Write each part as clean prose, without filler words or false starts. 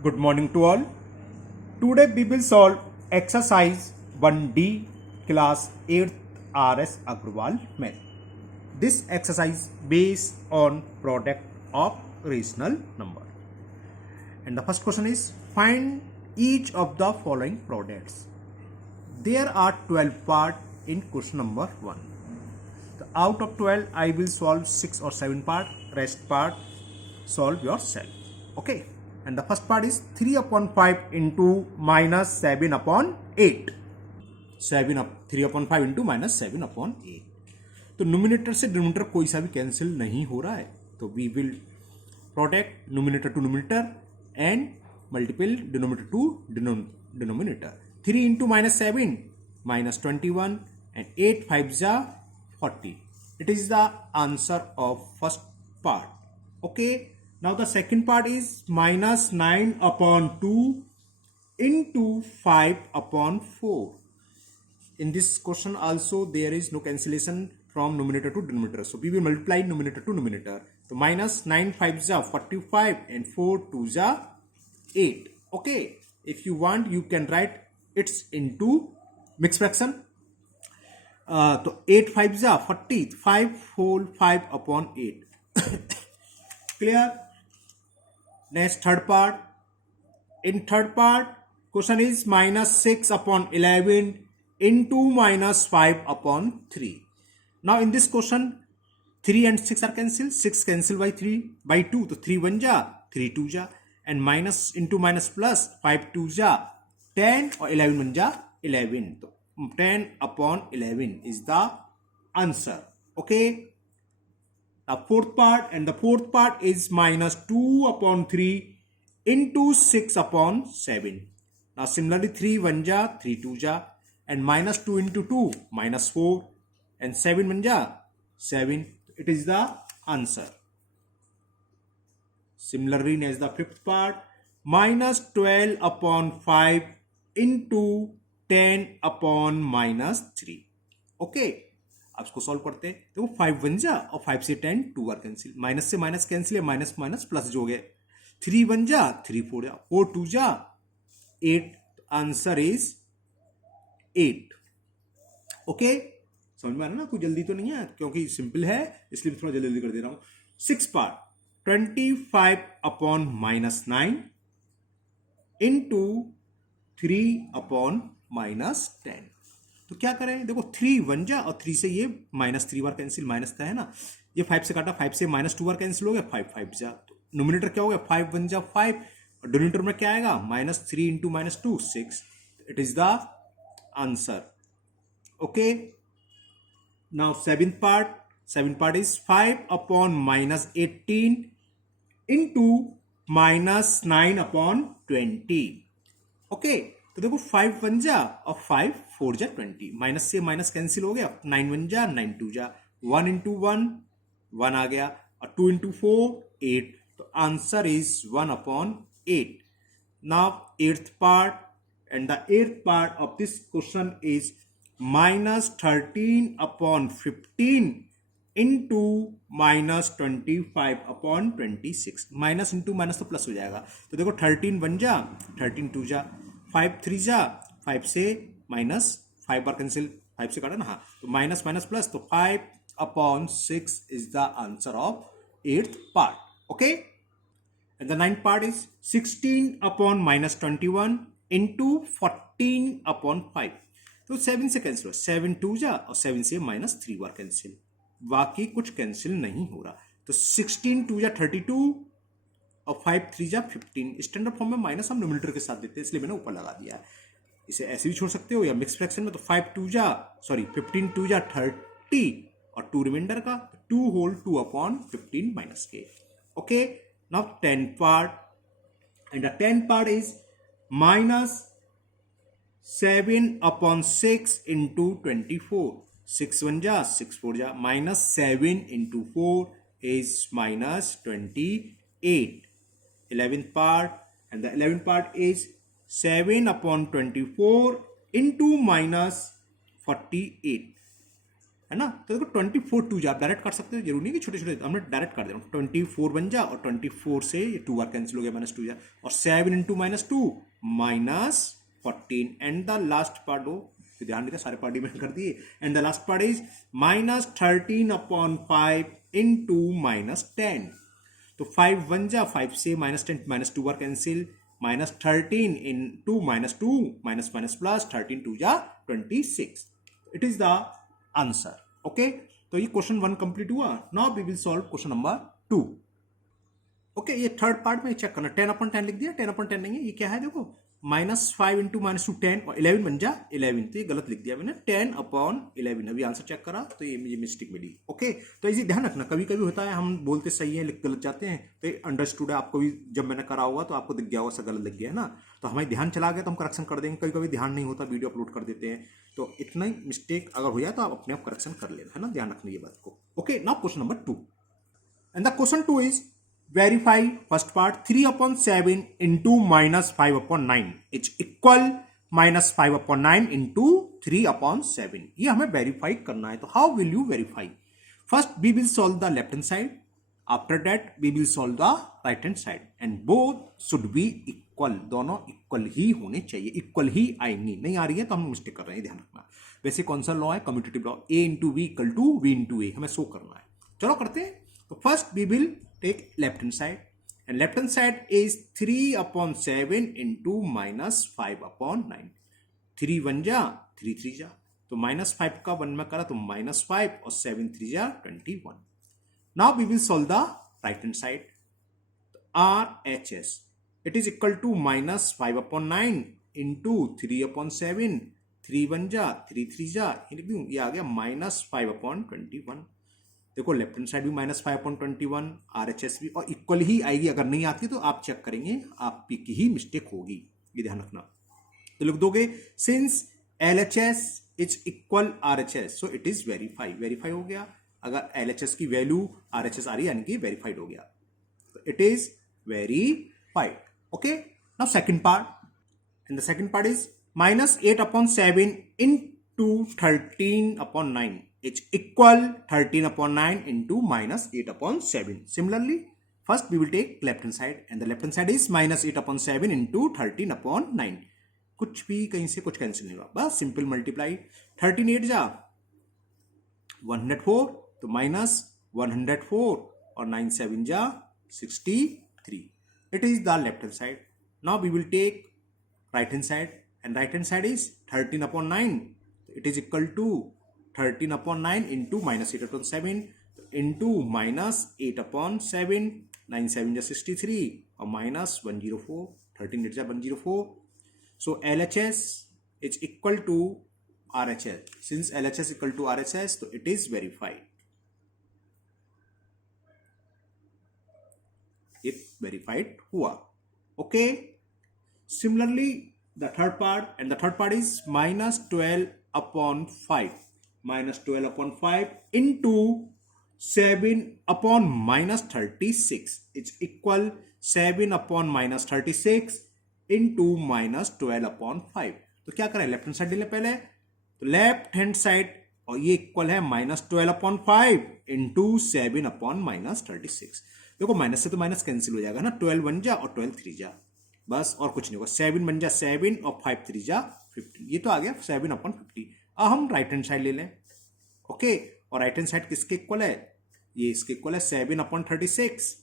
Good morning to all. Today we will solve exercise 1D class 8th RS Agrawal math. This exercise based on product of rational number. And the first question is find each of the following products. There are 12 parts in question number 1. So out of 12 I will solve 6 or 7 parts. Rest part solve yourself. Okay. And the first part is 3 upon 5 into minus 7 upon 8. 3 upon 5 into minus 7 upon 8. तो numerator से denominator कोई सा भी cancel नहीं हो रहा है, तो we will protect numerator to numerator and multiple denominator to denominator. 3 into minus 7 minus 21 and 8 5 जा 40. It is the answer of first part. Okay. Now the second part is minus 9 upon 2 into 5 upon 4. In this question also there is no cancellation from numerator to denominator. So we will multiply numerator to numerator. So minus 9 5 ja 45 and 4 2 ja 8. Okay. If you want you can write it's into mixed fraction. तो 8 5 जा 40, 5 whole 5 upon 8. Clear? Next third part. In third part question is minus 6 upon 11 into minus 5 upon 3. Now in this question 3 and 6 are cancelled. 6 cancelled by 3 by 2. So 3 1 ja 3 2 ja and minus into minus plus 5 2 ja 10 or 11 1 ja 11. So 10 upon 11 is the answer. Okay. The fourth part, and the fourth part is minus 2 upon 3 into 6 upon 7. Now similarly 3 1 ja 3 2 ja and minus 2 into 2 minus 4 and 7 1 ja 7. It is the answer. Similarly as the fifth part, minus 12 upon 5 into 10 upon minus 3. Okay. आप इसको solve करते हैं. देखो 5 1 जा और 5 से 10 2 बार cancel, minus से माइनस कैंसिल है, माइनस माइनस प्लस जो हो गया 3 1 जा 3 4 जा 4 2 जा 8. Answer is 8. ओके. समझ में आ रहा ना? कोई जल्दी तो नहीं है क्योंकि सिंपल है इसलिए थोड़ा जल्दी जल्दी कर दे रहा हूं. 6 part 25 upon minus 9 into 3 upon minus 10. तो क्या करें? देखो 3 1 जा और 3 से ये माइनस 3 बार कैंसिल, माइनस था है ना, ये 5 से काटा 5 से माइनस 2 बार कैंसिल हो गया 5 5 जा. तो नोमिनेटर क्या हो गया 5 1 जा 5 और डिनोमिनेटर में क्या आएगा minus 3 into minus 2 6. It is the answer. Okay. Now seventh part is 5 upon minus 18 into minus 9 upon 20. Okay. तो देखो 5 1 जा और 5 4 जा 20, माइनस से माइनस कैंसिल हो गया, 9 1 जा 9 2 जा 1 इंटू 1 1 आ गया और 2 इंटू 4 8. तो answer is 1 upon 8. Now eighth part, and the eighth part of this question is minus 13 upon 15 into minus 25 upon 26. Minus into minus तो प्लस हो जाएगा. तो देखो 13 1 जा 13 2 जा 5 3 जा 5 से माइनस 5 बार कैंसिल, 5 से काटा ना, हाँ, तो माइनस माइनस प्लस, तो 5 upon 6 is the answer of eighth part. Okay. And the ninth part is 16 upon minus 21 into 14 upon 5. तो 7 से कैंसिल हो, 7 2 जा और 7 से माइनस 3 बार कैंसिल, बाकी कुछ कैंसिल नहीं हो रहा. तो 16 2 जा 32 और 5 3 जा 15. स्टैंडर्ड फॉर्म में माइनस हम न्यूमिनेटर के साथ देते हैं इसलिए मैंने ऊपर लगा दिया है. इसे ऐसे भी छोड़ सकते हो या मिक्स फ्रैक्शन में. तो 15 2 जा 30 और 2 रिमाइंडर का 2 होल 2 अपॉन 15 माइनस के. Okay. Now 10 part, and the 10 part is minus 7 upon 6 into 24. 6 1 जा 6 4 जा minus 7 into 4 is minus 28. 11th part, and the 11th part is 7 upon 24 into minus 48. है ना। तो देखो 24 2 जा, आप डायरेक्ट कर सकते हो, जरूरी नहीं कि छोटे छोटे, हमने डायरेक्ट कर दिया। 24 बन जा और 24 से 2 बार कैंसिल हो गया, -2 जा, और 7 into -2 -14 and the last part हो, ध्यान देकर सारे पार्ट डिवाइड कर दिए, and the last part is -13/5 into -10। तो 5 1 जा, 5 से -10 -2 बार cancel, -13 into -2 minus minus plus 13 2 जा 26। It is the answer. Okay, तो ये क्वेश्चन 1 कंप्लीट हुआ। Now we will solve question number 2। Okay, ये थर्ड पार्ट में चेक करना, 10/10 लिख दिया, 10/10 नहीं है, ये क्या है देखो, -5 इंटू -2 10 और 11 बन जा 11, तो ये गलत लिख दिया मैंने, 10/11। अभी आंसर चेक करा तो ये मुझे मिस्टेक मिली। ओके, तो इसे ध्यान रखना, कभी कभी होता है हम बोलते सही है लिख गलत जाते हैं, तो ये अंडरस्टूड है, आपको भी जब मैंने करा होगा तो आपको दिख गया होगा सब गलत लिख गया है ना, तो हमें ध्यान चला गया तो हम करेक्शन कर देंगे। कभी कभी ध्यान नहीं होता, वीडियो अपलोड कर देते हैं, तो इतना ही मिस्टेक अगर हो जाए तो आप अपने आप करेक्शन कर लेना, है ना, ध्यान रखना ये बात को। Okay, now question number 2, and the question 2 is verify first part 3/7 into -5/9 is equal -5/9 into 3/7। ये हमें वेरीफाई करना है, तो how will you verify? First we will solve the left hand side, after that we will solve the right hand side, and both should be equal, दोनों equal ही होने चाहिए, equal ही आएंगी, नहीं आ रही है तो हम मिस्टेक कर रहे हैं, ध्यान रखना। वैसे कौन सा लॉ है? Commutative law, A into V equal to V into A, हमें शो करना है। चलो करते हैं। तो first we will take left hand side, and left hand side is 3/7 into -5/9। 3 1 जा, 3 3 जा, तो -5 का 1 में करा तो -5 और 7 3 जा 21। Now we will solve the right hand side. RHS it is equal to -5/9 into 3/7, 3 1 जा, 3 3 जा, ये आ गया -5/21। देखो लेफ्ट हैंड साइड भी -5/21, RHS भी, और इक्वल ही आएगी, अगर नहीं आती तो आप चेक करेंगे, आपकी ही मिस्टेक होगी, ये ध्यान रखना। तो लिख दोगे since LHS is equal RHS so it is verify, verify हो गया। अगर LHS की वैल्यू RHS आ रही है यानी कि वेरीफाइड हो गया, it is verified. Okay, now second part, and the second part is -8/7 into 13/9 is equal 13/9 into -8/7. Similarly, first we will take left hand side, and the left hand side is -8/7 into 13/9। कुछ भी कहीं से कुछ cancel नहीं हुआ, बस simple multiply, 13 8 जा 104, तो -104 और 9 7 जा 63। It is the left hand side. Now we will take right hand side, and right hand side is 13/9. It is equal to 13/9 into -8/7 into -8/7, 9 7 जा 63 और -104, 13 8 जा 104। So LHS is equal to RHS. Since LHS equal to RHS, so it is verified. It verified हुआ। Okay. Similarly, the third part, and the third part is -12/5, -12/5 into 7/-36, it's equal 7/-36 into -12/5। तो क्या करें, left hand side ले पहले, तो left hand side, और ये equal है -12/5 इंटू 7/-36। देखो माइनस से तो माइनस कैंसिल हो जाएगा ना, 12 1 जा और 12 3 जा, बस और कुछ नहीं होगा। 7 बन जा 7 और 5 3 जा 15, ये तो आ गया 7/50। अब हम राइट हैंड साइड ले लें। ओके, और राइट हैंड साइड किसके इक्वल है? ये इसके इक्वल है 7/36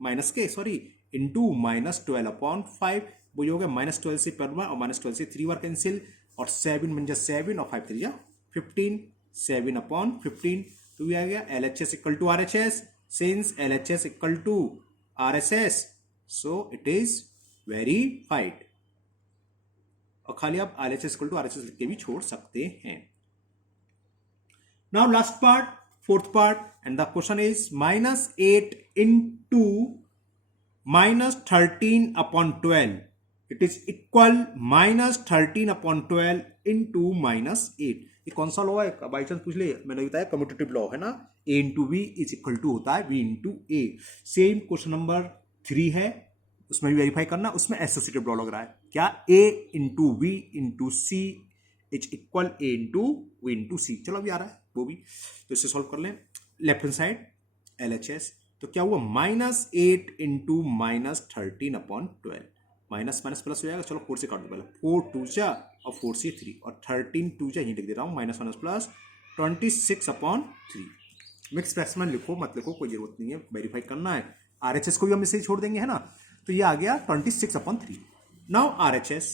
माइनस के, सॉरी, इंटू -12/5, वो हो गया -12 से पर बार और -12 से 3 बार कैंसिल, और 7 बन जा 7 और 5 3 जा 15, 7/15। तो ये आ गया LHS equal to RHS। Since LHS equal to RHS, so it is verified. और खाली आप LHS इक्वल टू RHS लिख के भी छोड़ सकते हैं। Now last part, fourth part, and the question is -8 into -13/12, it is equal -13/12 into -8। ये कौन सा लॉ है? बाई चांस पूछ ले, मैंने बताया कम्यूटेटिव लॉ है ना, A into V is equal to होता है V into A। Same question number 3 है, उसमें भी वेरीफाई करना, उसमें एसोसिएटिव लॉ लग रहा है क्या, A into V into C is equal A into V into C. चलो अभी आ रहा है वो भी, तो इससे सॉल्व कर लें। लेफ्ट हैंड साइड LHS, तो क्या हुआ -8 into -13 upon 12, minus minus plus हो जाएगा। चलो 4 से काट दो पहले, 4 2 जा और 4 से 3 और 13 2 जा, यहीं लिख दे रहा हूँ, minus minus plus 26 upon 3। Mix fraction में लिखो मत लिखो, कोई जरूरत नहीं है, वेरीफाई करना है। RHS को भी हम इसे ही छोड़ देंगे, है ना। तो ये आ गया 26 अपॉन 3। नाउ RHS,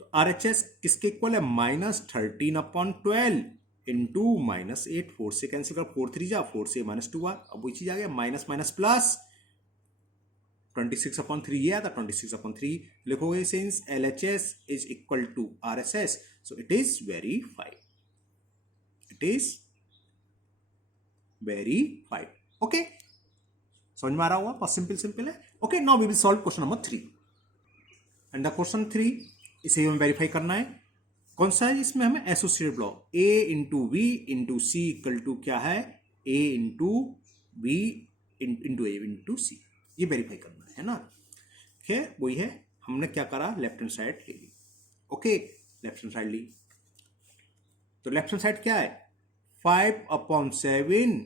तो RHS किसके इक्वल है, -13 अपॉन 12 इंटू -8, 4 से कैंसिल कर, 4 3 जा, 4 से -2 आ, अब वही चीज आ गया, माइनस माइनस प्लस 26 अपॉन 3 ये आता, 26 अपॉन 3 लिखोगे। Since LHS is equal to RSS, so it is verified, it is verified. Okay, समझ में आ रहा होगा, बहुत सिंपल सिंपल है। Okay, now we will solve question number 3। And the question 3, इसे हमें वेरीफाई करना है। कौन सा है, इसमें हमें associated block A into V into C equal to क्या है, A into V into A into C, ये वेरीफाई करना है ना। ठीक है, वही है, हमने क्या करा, लेफ्ट हैंड साइड ले ली। ओके, लेफ्ट हैंड साइड ली, तो लेफ्ट हैंड साइड क्या है, 5 upon 7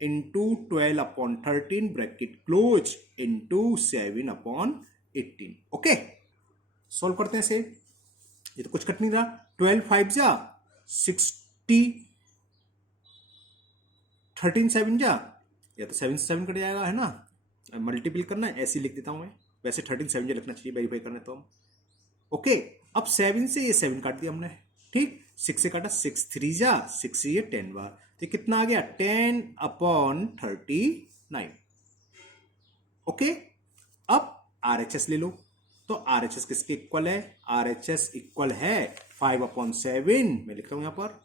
into 12 upon 13 bracket close into 7 upon 18। Okay, solve करते हैं इसे। ये तो कुछ कट नहीं रहा, 12 5 जा 60, 13 7 जा, या तो 7 से 7 कट जाएगा, है ना, मल्टीपल करना है, ऐसे लिख देता हूं मैं, वैसे 13 7 जा लिखना चाहिए, वेरीफाई करना है तो हम। ओके, अब 7 से ये 7 काट दिया हमने, ठीक, 6 से काटा, 6 3 जा 6 से ये 10 बार, तो कितना आ गया, 10 अपॉन 39। ओके, अब RHS ले लो, तो RHS किसके इक्वल है, RHS इक्वल है 5 अपॉन 7, मैं लिखता हूं यहां पर,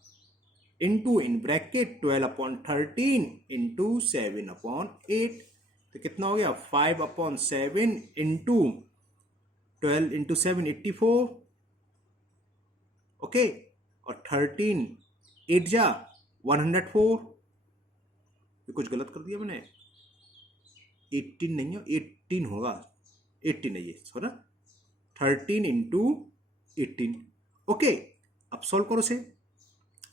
into in bracket 12 upon 13 into 7 upon 8, तो कितना हो गया, 5 अपॉन 7 इंटू 12 इंटू 7 84। ओके, और 13 8 जा 104, ये कुछ गलत कर दिया मैंने, 18 नहीं है, 18 होगा, 18 है ये, सॉरी, 13 इंटू 18। ओके, अब सॉल्व करो से,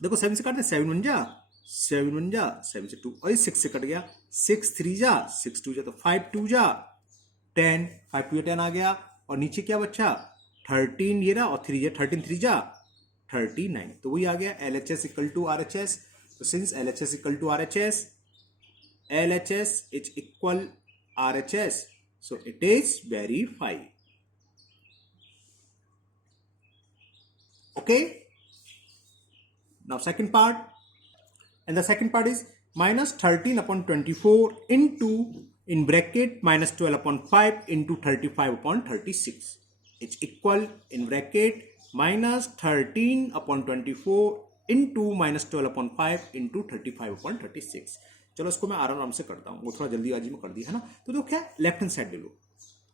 देखो 7 से काटते हैं, 7 1 जा 7 1 जा 7 से 2, और ये 6 से कट गया, 6 3 जा 6 2 जा, तो 5 2 जा 10, 5 2 10 आ गया, और नीचे क्या बचा, 13 ये रहा, और 3 जा 13 3 जा 39, तो वही आ गया LHS इक्वल टू RHS। तो since LHS equal to RHS, LHS is equal RHS, so it is verified. Okay, now second part, and the second part is -13 upon 24 into in bracket -12 upon 5 into 35 upon 36, it's equal in bracket -13 upon 24 into -12 upon 5 into 35 upon 36। चलो इसको मैं आराम से करता हूँ, वो थोड़ा जल्दीबाजी में कर दिया है ना। तो देखो क्या, लेफ्ट हैंड साइड ले लो,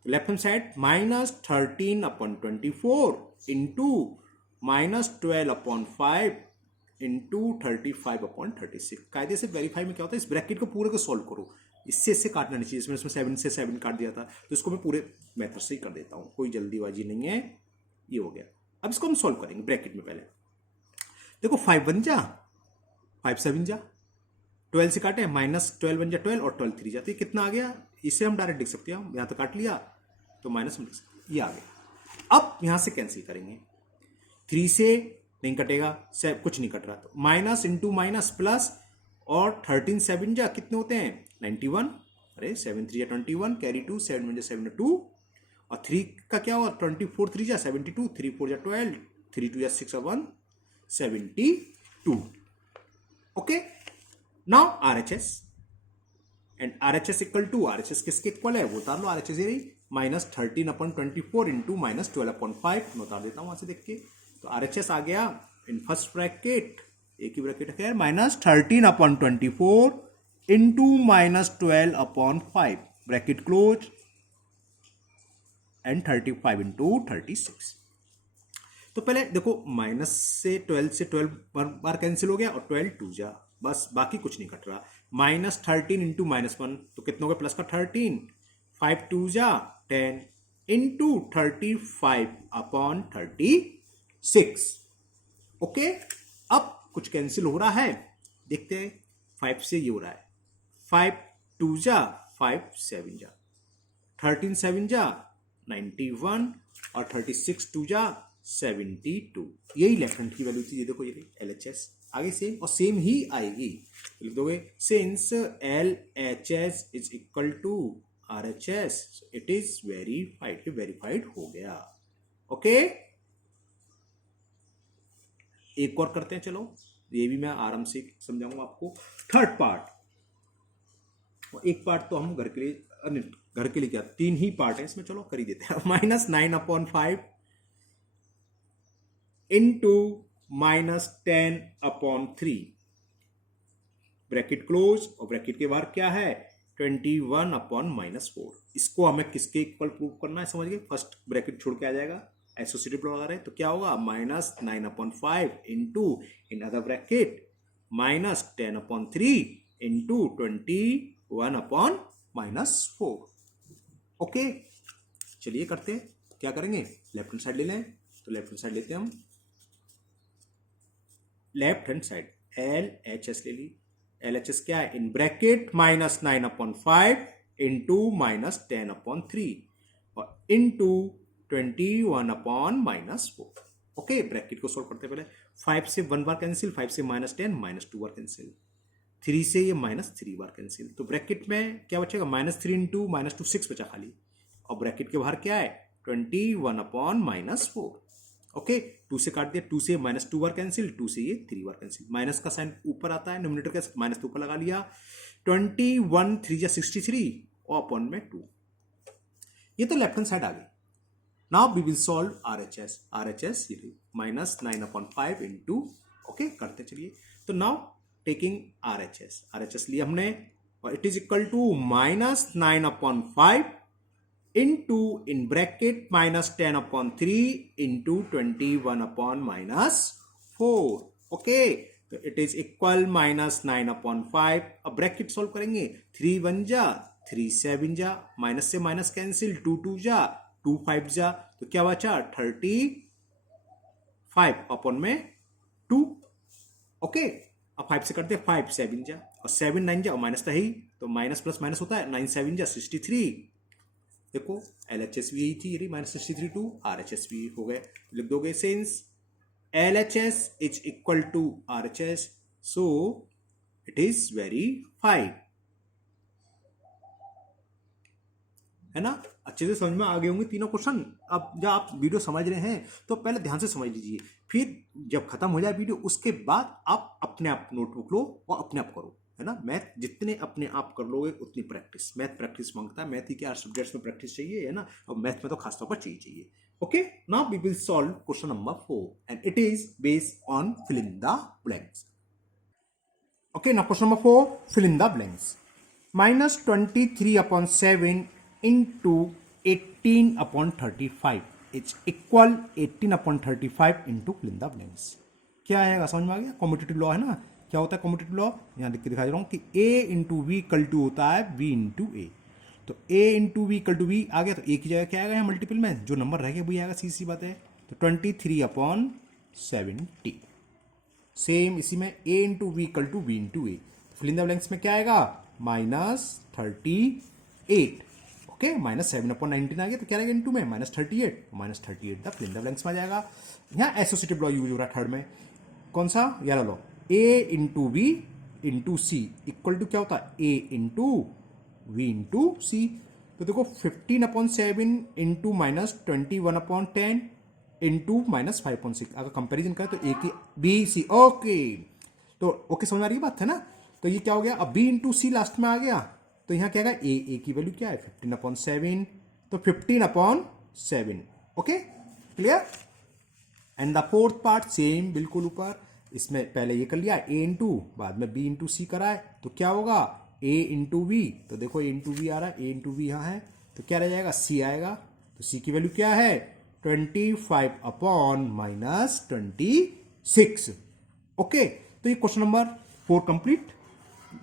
तो left hand side -13 upon 24 into -12 upon 5 into 35 upon 36। कायदे से वेरीफाई में क्या होता है, इस ब्रैकेट को पूरे को सॉल्व करो, इससे काटना नहीं चाहिए, इसमें 7 से 7 काट दिया था, तो इसको मैं पूरे मेथड से ही कर देता हूँ, कोई जल्दीबाजी नहीं है। ये हो गया, अब इसको हम सॉल्व करेंगे ब्रैकेट में। पहले देखो 5 1 जा 5 7 जा, 12 से काटे, -12 1 जा 12 और 12 3 जा, तो ये कितना आ गया, इसे हम डायरेक्ट लिख सकते हैं, हम यहाँ तो काट लिया, तो माइनस में ये आ गया। अब यहाँ से कैंसिल करेंगे, 3 से नहीं कटेगा, कुछ नहीं कट रहा, तो माइनस इंटू माइनस प्लस, और 13 7 जा कितने होते हैं 91, अरे 7 3 जा 21, कैरी 2, 7 1 जा 7 2, और 3 का क्या हुआ, 24 3 जा 72, 3 4 जा 12, 3 2 जा 6 1 72। Okay, now RHS, and RHS equal to, RHS किसके इक्वल है वो उतार लो, RHS ये रही -13 अपॉन 24 इंटू -12 अपॉन 5, मैं उतार देता हूं वहां से देख के। तो RHS आ गया इन फर्स्ट ब्रैकेट, एक ही ब्रैकेट है, -13 upon 24 into -12 upon 5 bracket close and 35 into 36। तो पहले देखो माइनस से 12 से 12 बार कैंसिल हो गया, और 12 2 जा, बस बाकी कुछ नहीं कट रहा, -13 इंटू -1, तो कितना हो गया प्लस का 13, 5 2 जा 10 इंटू 35 अपॉन 36। ओके, अब कुछ कैंसिल हो रहा है, देखते हैं। 5 से ये हो रहा है, 5 2 जा 5 7 जा, 13 7 जा 91 और 36 2 जा 72। यही लेफ्ट हैंड की वैल्यू थी, ये देखो ये LHS आगे सेम और सेम ही आएगी। लिख दोगे since LHS is equal to RHS it is verified, verified हो गया। ओके, एक और करते हैं, चलो ये भी मैं आराम से समझाऊंगा आपको। थर्ड पार्ट, एक पार्ट तो हम घर के लिए, घर के लिए क्या 3 ही पार्ट है इसमें, चलो कर ही देते हैं। -9/5 इंटू -10/3 ब्रैकेट क्लोज, और ब्रैकेट के बाहर क्या है 21/-4। इसको हमें किसके इक्वल प्रूव करना है, समझ गए। फर्स्ट ब्रैकेट छोड़ के आ जाएगा, एसोसिएटिव लगा रहे हैं तो क्या होगा -9/5 into in other bracket -10/3 into 21/-4। Okay, चलिए करते हैं। क्या करेंगे, लेफ्ट हैंड साइड ले लें, तो लेफ्ट हैंड साइड लेते हैं हम। लेफ्ट हैंड साइड LHS ले ली। LHS क्या है, इन ब्रैकेट -9/5 इंटू -10/3 और इंटू 21/-4। ओके, ब्रैकेट को सोल्व करते पहले 5 से 1 बार कैंसिल, 5 से -10 -2 बार कैंसिल, 3 से ये -3 बार कैंसिल, तो ब्रैकेट में क्या बचेगा -3 इंटू -2 6 बचा खाली, और ब्रैकेट के बाहर क्या है 21/-4। ओके, 2 से काट दिया, 2 से -2 बार कैंसिल, 2 से ये 3 बार कैंसिल, माइनस का साइन ऊपर आता है, नोमिनेटर का माइनस तो ऊपर लगा लिया, 21 3 जा 63 और अपॉन में 2। ये तो लेफ्ट हैंड साइड आ गई। Now we will solve RHS। RHS ये -9/5 इंटू, ओके करते चलिए। तो नाउ टेकिंग RHS लिया हमने, और it is equal to -9/5 into in bracket -10/3 into 21/-4। Okay, तो इट इज इक्वल -9/5। अब ब्रैकेट सॉल्व करेंगे, 3 1 जा 3 7 जा, माइनस से माइनस कैंसिल, 2 2 जा 2 5 जा, तो क्या बचा 35/2। ओके, अब 5 से करते 5 7 जा और 7 9 जा, और माइनस था ही, तो माइनस प्लस माइनस होता है, 9 7 जा 63। देखो LHS भी यही थी, ये -63 टू RHS भी हो गए। लिख दोगे since LHS is equal to RHS so it is verified, है ना। अच्छे से समझ में आ गए होंगे तीनों क्वेश्चन। अब जब आप वीडियो समझ रहे हैं तो पहले ध्यान से समझ लीजिए, फिर जब खत्म हो जाए वीडियो उसके बाद आप अपने आप नोटबुक लो और अपने आप करो, है ना। मैथ जितने अपने आप कर लोगे उतनी प्रैक्टिस, मैथ प्रैक्टिस मांगता है। मैथ ही क्या सब्जेक्ट्स में प्रैक्टिस चाहिए, है ना, और मैथ में तो खासतौर पर चाहिए। Okay, now we will solve question number 4 and it is based on fill in the blanks. Okay, now question number 4, fill in the blanks. -23/7 into 18/35 is equal 18/35 into fill in the blanks. क्या आएगा, समझ में आ गया। Competitive law है ना, क्या होता है कॉम्पिटिटिव लॉ, यहां लिख के दिखा रहा हूं कि A into V equal to होता है B इंटू ए। तो A into V equal to B आ गया, तो A की जगह क्या आएगा यहाँ मल्टीपल में, जो नंबर रह गया वही आएगा, सीधी सी बात है। तो 23/70। सेम इसी में A into V equal to B into A, fill in the blanks में क्या आएगा -38। ओके, -7/19 आ गया, तो क्या रहेगा इनटू में -38, -38 the fill in the blanks में आ जाएगा। यहाँ एसोसिएटिव लॉ यूज हो रहा है थर्ड में, कौन सा, ये लो, A into V into C equal to क्या होता है A into V into C. तो देखो 15/7 इंटू -21/10 इंटू -5/6, अगर कंपेरिजन करें तो A की B C। ओके, तो ओके समझ आ रही बात है ना। तो ये क्या हो गया, अब B इंटू सी लास्ट में आ गया, तो यहाँ क्या आएगा A की वैल्यू क्या है 15/7, तो 15/7। Okay, clear. And the fourth part same बिल्कुल ऊपर, इसमें पहले ये कर लिया A इंटू, बाद में B इंटू सी करा है, तो क्या होगा A इंटू वी, तो देखो A इंटू वी आ रहा है, A इंटू वी यहाँ है, तो क्या रह जाएगा C आएगा, तो C की वैल्यू क्या है 25/-26। ओके, तो ये question number 4 complete.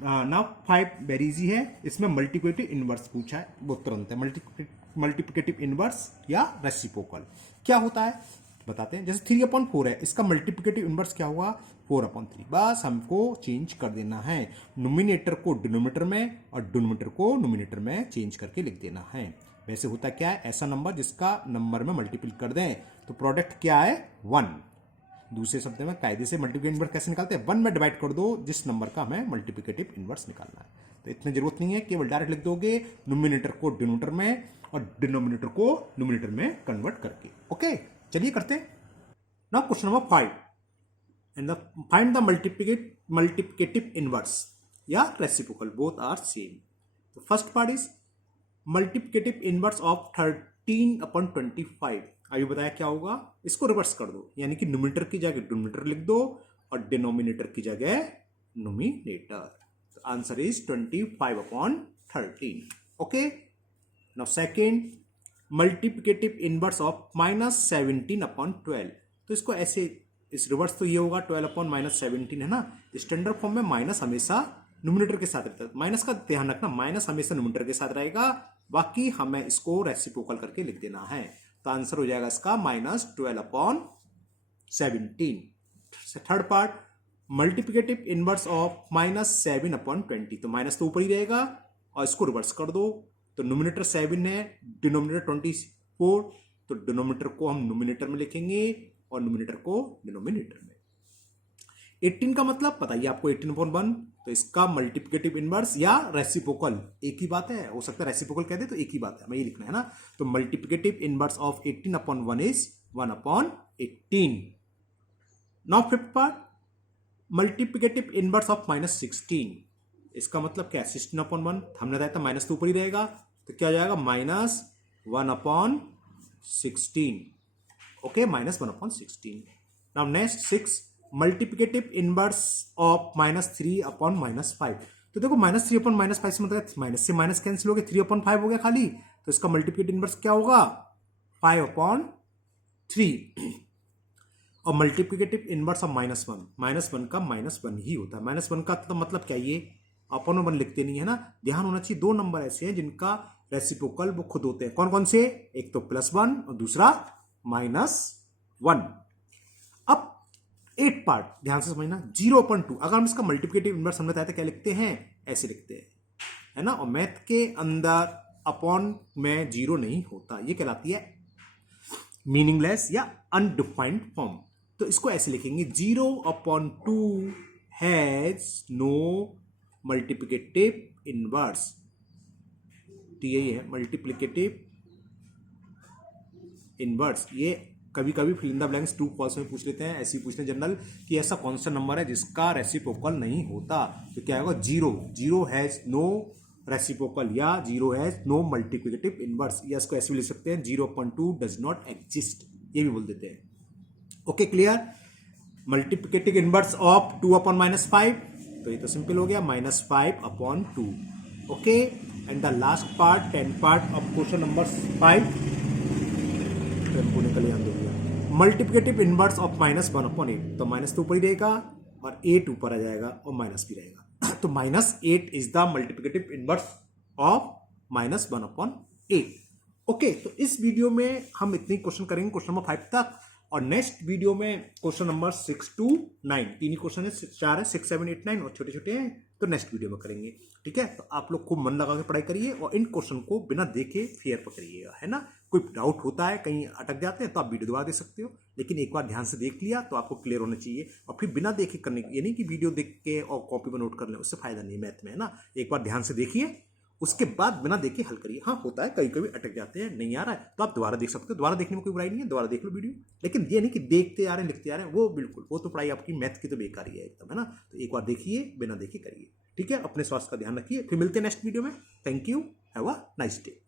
Now 5 very easy है, इसमें मल्टीप्लिकेटिव इनवर्स पूछा है, वो तुरंत है। मल्टीप्लिकेटिव इनवर्स या रेसिप्रोकल क्या होता है, बताते हैं। जैसे 3/4 है, इसका मल्टीप्लिकेटिव इनवर्स क्या हुआ 4/3। बस हमको चेंज कर देना है, नोमिनेटर को डिनोमिनेटर में और डिनोमिनेटर को नोमिनेटर में चेंज करके लिख देना है। वैसे होता क्या है, ऐसा नंबर जिसका नंबर में मल्टीपल कर दें तो प्रोडक्ट क्या है 1। दूसरे शब्द में कायदे से मल्टीप्लिकेटिव इनवर्स कैसे निकालते हैं, 1 में डिवाइड कर दो जिस नंबर का हमें मल्टीप्लिकेटिव इनवर्स निकालना है। तो इतनी जरूरत नहीं है, केवल डायरेक्ट लिख दोगे नोमिनेटर को डिनोमिनेटर में और डिनोमिनेटर को न्यूमरेटर में कन्वर्ट करके। ओके, चलिए करते हैं। Now question number 5 and find the multiplicative inverse या रेसिप्रोकल, बोथ आर सेम। तो first part is multiplicative inverse of 13/25। अभी बताया क्या होगा, इसको रिवर्स कर दो, यानी कि न्यूमरेटर की जगह डिनोमिनेटर लिख दो और डिनोमिनेटर की जगह nominator. Answer is 25/13। Okay, now second multiplicative inverse of -17/12। तो इसको ऐसे, इस रिवर्स तो ये होगा 12/-17 है ना। स्टैंडर्ड फॉर्म में माइनस हमेशा न्यूमरेटर के साथ रहता है, माइनस का ध्यान रखना, माइनस हमेशा न्यूमरेटर के साथ रहेगा, बाकी हमें इसको रेसिप्रोकल करके लिख देना है। तो आंसर हो जाएगा इसका -12/17। Third part multiplicative inverse of -7/20। तो माइनस तो ऊपर ही रहेगा और इसको रिवर्स कर दो, तो नोमिनेटर 7 है, डिनोमिनेटर 24, तो डिनोमिनेटर को हम नोमिनेटर में लिखेंगे और नोमिनेटर को डिनोमिनेटर में। 18 का मतलब बताइए आपको, 18/1। तो इसका मल्टीप्लिकेटिव इनवर्स या रेसिप्रोकल एक ही बात है, हो सकता है रेसिप्रोकल कह दे तो एक ही बात है, हमें ये लिखना है ना। तो multiplicative inverse of 18/1 is 1/18। Now fifth part multiplicative inverse of -16। इसका मतलब क्या है, 16/1, हमने बताया था माइनस तो ऊपर ही रहेगा, तो क्या हो जाएगा -1/16। Okay, -1/16। Now next 6 multiplicative inverse of -3/-5। तो देखो -3/-5 से मतलब माइनस से माइनस कैंसिल हो गया, 3/5 हो गया खाली, तो इसका मल्टीप्लिकेटिव इनवर्स क्या होगा 5/3। और मल्टीप्लिकेटिव इनवर्स ऑफ -1 का -1 ही होता है। -1 का तो मतलब क्या, ये अपन 1 लिखते नहीं है ना, ध्यान होना चाहिए। 2 नंबर ऐसे हैं जिनका रेसिप्रोकल वो खुद होते हैं, कौन कौन से, एक तो +1 और दूसरा -1। अब 8 पार्ट ध्यान से समझना, 0/2। अगर हम इसका मल्टीप्लिकेटिव इनवर्स हमने बताया था क्या लिखते हैं, ऐसे लिखते हैं, है ना। और मैथ के अंदर अपॉन में 0 नहीं होता, ये कहलाती है मीनिंगलेस या अनडिफाइंड फॉर्म। तो इसको ऐसे लिखेंगे 0/2 हैज नो मल्टीप्लिकेटिव इनवर्स। तो यही है मल्टीप्लिकेटिव इनवर्स। ये कभी कभी fill in the blanks true false में पूछ लेते हैं, ऐसे ही पूछते हैं जनरल कि ऐसा कौन सा नंबर है जिसका रेसिप्रोकल नहीं होता। तो क्या होगा 0 हैज नो रेसिप्रोकल या 0 हैज नो मल्टीप्लिकेटिव इनवर्स, या इसको ऐसे भी लिख सकते हैं 0/2 डज नॉट एग्जिस्ट, ये भी बोल देते हैं। Okay, clear. Multiplicative inverse of 2/-5, तो ये तो सिंपल हो गया -5/2। Okay, and the last part 10 part of question number 5 निकल ध्यान दो, मल्टीप्लिकेटिव इनवर्स ऑफ -1/8। तो माइनस तो ऊपर ही रहेगा और 8 ऊपर आ जाएगा और माइनस भी रहेगा, तो -8 is the multiplicative inverse of -1/8। Okay, तो इस वीडियो में हम इतनी क्वेश्चन करेंगे क्वेश्चन नंबर 5 तक, और नेक्स्ट वीडियो में question number 6 to 9, 3 he question है, 4 है, 6, 7, 8, 9 और छोटे छोटे हैं, तो नेक्स्ट वीडियो में करेंगे। ठीक है, तो आप लोग खूब मन लगा के पढ़ाई करिए और इन क्वेश्चन को बिना देखे फेयर पकड़िएगा, है ना। कोई डाउट होता है, कहीं अटक जाते हैं, तो आप वीडियो दोबारा देख सकते हो, लेकिन एक बार ध्यान से देख लिया तो आपको क्लियर होना चाहिए। और फिर बिना देखे करने, ये नहीं कि वीडियो देख के और कॉपी पर नोट कर लें, उससे फायदा नहीं है मैथ में, है ना। एक बार ध्यान से देखिए, उसके बाद बिना देखे हल करिए। हाँ, होता है कभी कभी अटक जाते हैं, नहीं आ रहा है तो आप दोबारा देख सकते हो, दोबारा देखने में कोई बुराई नहीं है, दोबारा देख लो वीडियो। लेकिन ये नहीं कि देखते आ रहे हैं लिखते आ रहे हैं, वो बिल्कुल, वो तो पढ़ाई आपकी मैथ की तो बेकार ही है एकदम, है ना। तो एक बार देखिए, बिना देखे करिए। ठीक है, अपने स्वास्थ्य का ध्यान रखिए, फिर मिलते हैं नेक्स्ट वीडियो में। Thank you, have a nice day.